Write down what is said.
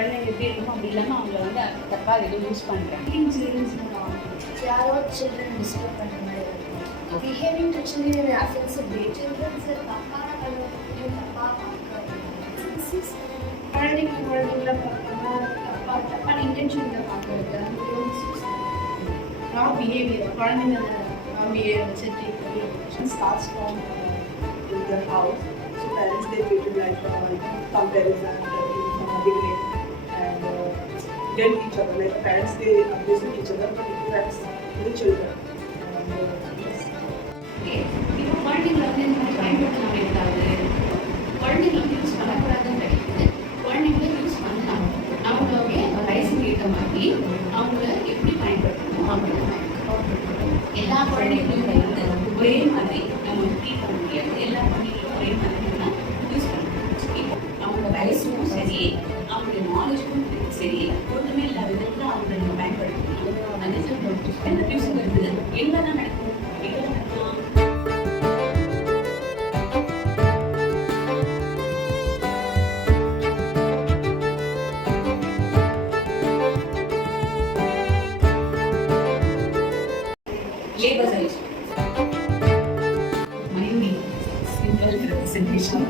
குழந்தைங்க எப்படி இருக்குமோ அப்படி இல்லாமல் அவங்கள வந்து தப்பாக எதுவும் யூஸ் பண்ணுறாங்க. யாரோ சில்ட்ரன் டிஸ்டர்ப் பண்ணுற மாதிரி இருக்கும். Behaving to children offensive way childrens தப்பான கல்வியும் தப்பாக குழந்தைங்கள பார்த்தோம்னா தப்பான இன்டென்ஷனில் பார்க்குறது ராங் பிஹேவியர் குழந்தைங்க ராங் பிஹேவியர் வச்சு டேக் பண்ணி starts from in the house. So parents they treat it like comparison from the beginning and get each other. Like parents they abuse each other, but it affects the children. Yes. Okay. இப்போ குழந்தைங்களை வந்து இந்த மாதிரி பயன்படுத்தலாம் இருக்காது. குழந்தைங்களை வந்து use பண்ணக்கூடாதுன்னு கிடையாது. குழந்தைங்களை யூஸ் பண்ணலாம். அவங்களுடைய வயசுக்கு ஏற்ற மாதிரி அவங்கள எப்படி பயன்படுத்தணும் அப்படின்னு எல்லா குழந்தைகளையும் வந்து ஒரே மாதிரி நம்ம ட்ரீட் பண்ண முடியாது. எல்லா குழந்தைகளும் ஒரே மாதிரி நம்ம யூஸ் பண்ணணும். இப்போ அவங்களோட வயசுக்கும் சரி அவங்களுடைய நாலேஜுக்கும் சரி ஒன்றுமே இல்லாத விதத்தில் அவங்களை நம்ம பயன்படுத்தணும். அந்த டியூஷன்ங்கிறது எங்கெல்லாம் நடக்கும், எங்கெல்லாம் நடக்கலாம். Labor solution. Mind me, simple representation.